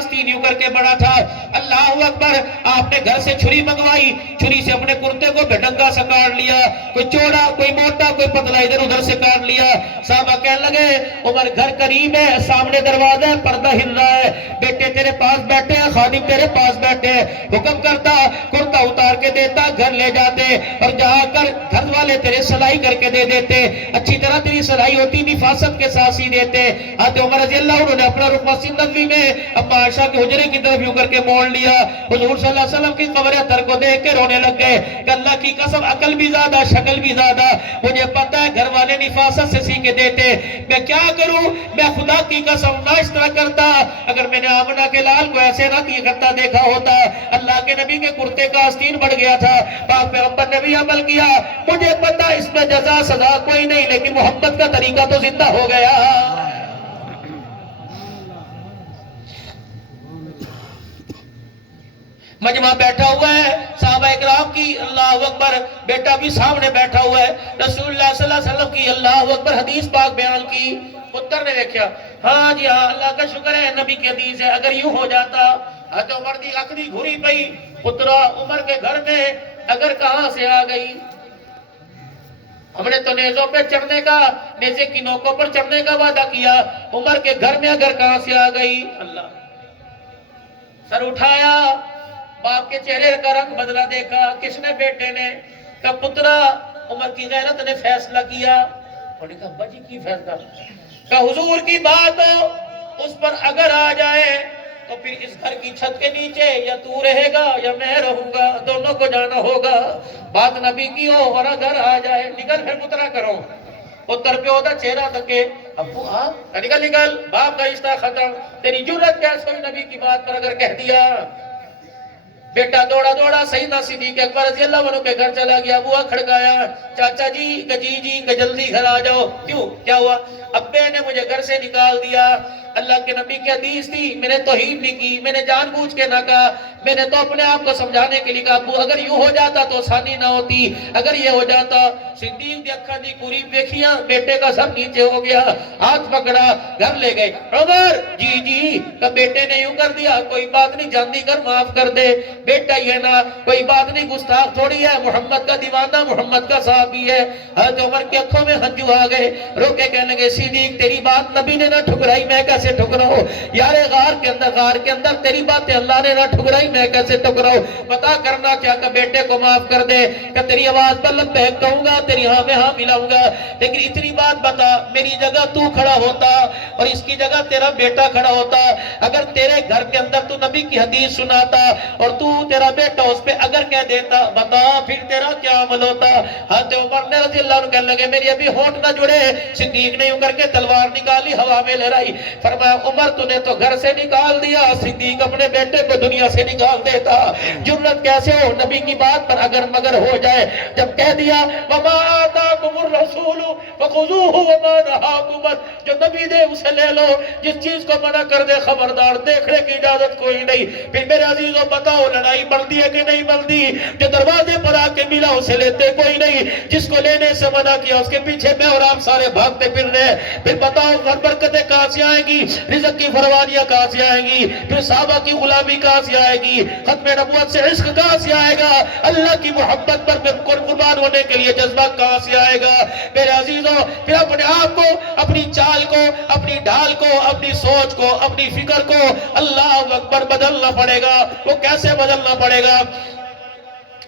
آستین یوں کر کے بڑا تھا. اللہ اکبر. آپ نے گھر سے چھری منگوائی, چھری سے اپنے کرتے کو بھٹنگا سے کاٹ لیا, کوئی چوڑا کوئی موٹا کوئی پتلا ادھر ادھر سے کاٹ لیا. صحابہ کہنے لگے عمر گھر قریب ہے, سامنے دروازہ ہے, پردہ ہل رہا ہے, بیٹے تیرے پاس بیٹھے ہیں, خادم تیرے پاس بیٹھے ہیں, حکم کرتا کرتا اتار کے دیتا, گھر لے جاتے اور جہاں کر گھر والے تیرے سلائی کر کے دے دیتے, اچھی طرح تیری سلائی ہوتی نفاست کے ساتھ سی دیتے. حضرت عمر رضی اللہ عنہ نے اپنا رخ مسجد نبوی میں اما عائشہ کے حجرے کی طرف یوں کر کے موڑ لیا. حضور صلی اللہ علیہ وسلم کی قبر اطہر کو دیکھ کے رونے لگ گئے کہ اللہ کی قسم عقل بھی زیادہ شکل بھی زیادہ, مجھے پتا ہے گھر والے نفاست سے سی کے دیتے, میں کیا کروں, میں خدا کی قسم نہ اس طرح کرتا, اگر میں نے آمنہ کے لال کو ایسے نہ کیا کرتا دیکھا ہوتا. اللہ کے نبی کے کرتے کا آستین بڑھ گیا تھا, پاک پیغمبر نے بھی عمل کیا, مجھے پتا اس میں جزا سزا کوئی نہیں, لیکن محمد کا طریقہ تو زندہ ہو گیا. مجمع بیٹھا ہوا ہے, صحابہ اکرام کی اللہ اکبر, بیٹا بھی سامنے بیٹھا ہوا ہے, رسول اللہ صلی اللہ علیہ وسلم کی اللہ اکبر حدیث پاک بیان کی. پتر نے دیکھا, ہاں جی ہاں اللہ کا شکر ہے نبی کی حدیث ہے, اگر یوں ہو جاتا. حضرت عمر دی اکھنی گھری پئی, پترا عمر کے گھر میں اگر کہاں سے آ گئی, ہم نے تو نیزوں پہ چڑھنے کا, نیزے کی نوکوں پر چڑھنے کا وعدہ کیا, عمر کے گھر میں اگر کہاں سے آ گئی. اللہ سر اٹھایا, باپ کے چہرے کا رنگ بدلا دیکھا, کس نے, بیٹے نے. کہا پترا, عمر کی غیرت نے فیصلہ کیا. انہوں نے کہا ابا جی کی فیصلہ؟ کہا حضور کی بات ہو, اس پر اگر آ جائے تو پھر اس گھر کی چھت کے نیچے یا تو رہے گا یا میں رہوں گا, دونوں کو جانا ہوگا. بات نبی کی ہو اور اگر آ جائے, نکل پھر پترا کرو. پتر پہ ہوتا چہرہ تکے, ابو آپ نکل نکل, باپ کا رشتہ ختم, تیری جرت کیسے ہوئی نبی کی بات پر اگر کہہ دیا. بیٹا دوڑا دوڑا سیدنا صدیق اکبر رضی اللہ عنہ کے گھر چلا گیا, بوا کھڑکایا, چاچا جی جی جی جلدی گھر آ جاؤ. کیوں, کیا ہوا؟ ابے نے مجھے گھر سے نکال دیا. اللہ کے نبی کی حدیث تھی, میں نے توہین نہیں کی, میں نے جان بوجھ کے نہ کہا, میں نے تو اپنے آپ کو سمجھانے کے لیے کہا ابو اگر یوں ہو جاتا تو آسانی نہ ہوتی, اگر یہ ہو جاتا. صدیق دی اکھاں دی قریب دیکھیاں, بیٹے کا سر نیچے ہو گیا, ہاتھ پکڑا, گھر لے گئے. عمر جی جی, کہ بیٹے نے یوں کر دیا, کوئی بات نہیں, جاندی کر معاف کر دے, بیٹا یہ نا, کوئی بات نہیں, گستاخ تھوڑی ہے, محمد کا دیوانہ, محمد کا صحابی ہے. حضرت عمر کی آنکھوں میں ہنجو آ گئے, رو کے کہنے لگے صدیق تیری بات نبی نے نہ ٹھکرائی, میں کیسے ٹھکراؤ یار, غار کے اندر تیری باتیں اللہ نے نہ ٹھکرائی, میں کیسے ٹھکراؤ, بتا کرنا کیا. کہ بیٹے کو معاف کر دے, کہ تیری آواز پر لبیک کہوں گا, تیری ہاں میں ہاں ملاؤں گا, لیکن اتنی بات بتا, میری جگہ تو کھڑا ہوتا اور اس کی جگہ تیرا بیٹا کھڑا ہوتا, اگر تیرے گھر کے اندر تو نبی کی حدیث سناتا اور تو تیرا بیٹا اس پہ اگر کہہ دیتا, بتا پھر تیرا کیا عمل ہوتا. حضرت عمر نے رضی اللہ عنہ کہنے لگے میری ابھی ہونٹ نہ جڑے. صدیق نے یوں کر کے تلوار نکالی, ہوا میں لہرائی, فرمایا عمر تو نے تو گھر سے نکال دیا, صدیق اپنے بیٹے کو دنیا سے نکال دیتا. جرت کیسے ہو, نبی کی بات پر اگر مگر ہو جائے. جب کہہ دیا وما آتاکم الرسول فخذوہ وما نہاکم عنہ, جو نبی دے اسے لے لو, جس چیز کو منع کر دے خبردار, دیکھنے کی اجازت کوئی نہیں. پھر میرے عزیزوں بتاؤ لڑائی بڑھتی ہے کہ نہیں بڑھتی؟ جو دروازے پر آ کے ملا اسے لیتے کوئی نہیں, جس کو لینے سے منع کیا اس کے پیچھے میں اور آپ سارے بھاگتے پھر رہے. پھر بتاؤ برکتیں کہاں سے آئیں گی, رزق کی فروانیاں کہاں سے آئیں گی, پھر صحابہ کی غلامی کہاں سے آئے گی, ختم نبوت سے عشق کہاں سے آئے گا, اللہ کی محبت پر قربان ہونے کے لیے جذبہ کہاں سے آئے گا. میرے عزیزوں پھر اپنے آپ کو, اپنی چال کو, اپنی ڈھال کو, اپنی سوچ کو, اپنی فکر کو اللہ اکبر بدلنا پڑے گا. وہ کیسے بدلنا پڑے گا؟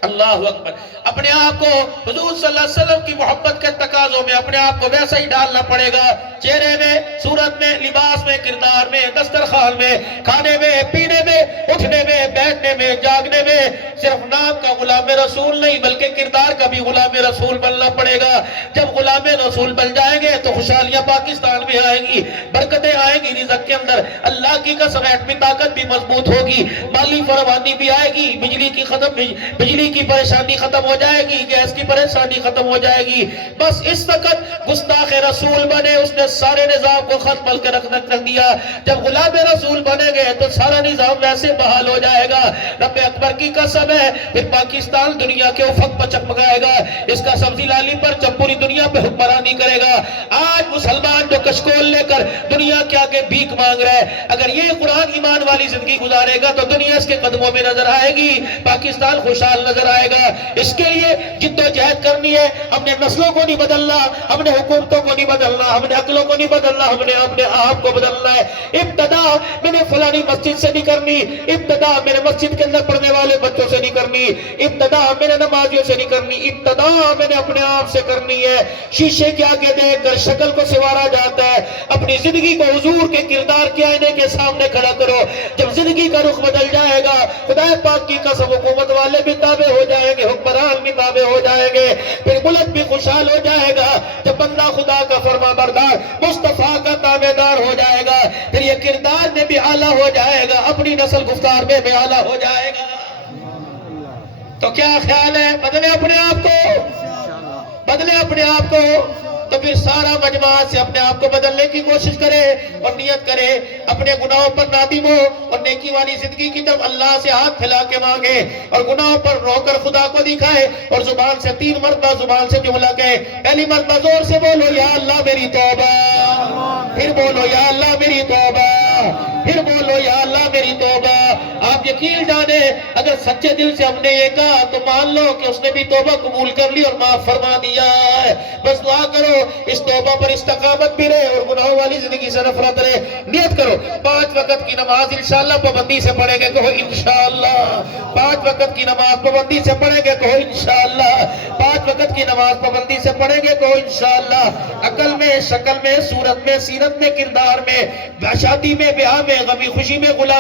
اللہ اکبر, اپنے آپ کو حضور صلی اللہ علیہ وسلم کی محبت کے تقاضوں میں اپنے آپ کو ویسا ہی ڈالنا پڑے گا, چہرے میں, صورت میں, لباس میں, کردار میں, دسترخوان میں, کھانے میں, پینے میں, اٹھنے میں, بیٹھنے میں, جاگنے میں. صرف نام کا غلام رسول نہیں بلکہ کردار کا بھی غلام رسول بننا پڑے گا. جب غلام رسول بن جائیں گے تو خوشحالیاں پاکستان میں آئیں گی, برکتیں آئیں گی رزق کے اندر, اللہ کی قسم ایٹمی طاقت بھی مضبوط ہوگی, مالی فراوانی بھی آئے گی, بجلی کی پریشانی ختم ہو جائے گی, گیس کی پریشانی ختم ہو جائے گی. بس اس وقت گستاخ رسول بنے, اس نے سارے نظام کو خط مل کے رکھ دیا. جب غلام رسول بنے گے تو سارا نظام ویسے بحال ہو جائے گا. رب اکبر کی قسم ہے پھر پاکستان دنیا کے افق پر چکمگائے گا، اس کا سبزی لالی پر جب پوری دنیا پہ حکمرانی کرے گا۔ آج مسلمان جو کشکول لے کر دنیا کے آگے بھیک مانگ رہا ہے، اگر یہ قرآن ایمان والی زندگی گزارے گا تو دنیا اس کے قدموں میں نظر آئے گی، پاکستان خوشحال نظر آئے گا۔ اس کے لیے جد و جہد کرنی ہے، ہم نے نسلوں کو نہیں بدلنا، ہم نے حکومتوں کو نہیں بدلنا، ہم نے عقلوں کو نہیں بدلنا، ہم نے اپنے آپ کو بدلنا ہے۔ ابتدا میں نے فلانی مسجد سے نہیں کرنی، ابتدا میرے مسجد کے اندر پڑھنے والے بچوں سے نہیں کرنی، ابتدا میرے نمازیوں سے نہیں کرنی، ابتدا میں نے اپنے آپ سے کرنی ہے۔ شیشے کے آگے دیکھ کر شکل کو سنوارا جاتا ہے، اپنی زندگی کو حضور کے کردار کے آئینے کے سامنے کھڑا کرو۔ جب زندگی کا رخ بدل جائے گا، خدا پاک کی قسم حکومت والے بھی تابع ہو جائیں گے، حکمران بھی تابع ہو جائیں گے، پھر ملک بھی خوشحال ہو جائے گا۔ جب بندہ خدا کا فرما بردار مصطفیٰ کا تابع دار ہو جائے گا، پھر یہ کردار میں بھی اعلیٰ ہو جائے گا، اپنی نسل گفتار میں بھی اعلیٰ ہو جائے گا۔ تو کیا خیال ہے؟ بدلے اپنے آپ کو، بدلے اپنے آپ کو۔ تو پھر سارا مجمع سے اپنے آپ کو بدلنے کی کوشش کرے اور نیت کرے، اپنے گناہوں پر نادم ہو اور نیکی والی زندگی کی طرف اللہ سے ہاتھ پھیلا کے مانگے، اور گناہوں پر رو کر خدا کو دکھائے، اور زبان سے 3 مرتبہ زبان سے جملہ کہے۔ پہلی مرتبہ زور سے بولو یا اللہ میری توبہ، پھر بولو یا اللہ میری توبہ، پھر بولو یا اللہ میری توبہ۔ آپ یقین جانے اگر سچے دل سے ہم نے یہ کہا تو مان لو کہ اس نے بھی توبہ قبول کر لی اور معاف فرما دیا ہے۔ بس دعا کرو اس توبہ پر استقامت بھی رہے اور گناہوں والی زندگی سے نفرت رہے۔ نیت کرو 5 وقت کی نماز انشاءاللہ پابندی سے پڑھیں گے، کہو انشاءاللہ۔ 5 وقت کی نماز پابندی سے پڑھیں گے، کہو انشاءاللہ۔ 5 وقت کی نماز پابندی سے پڑھیں گے، کہو انشاءاللہ۔ عقل میں، شکل میں، صورت میں، سیرت میں، کردار میں، شادی میں، بیاہ میں، غمی خوشی میں، غلام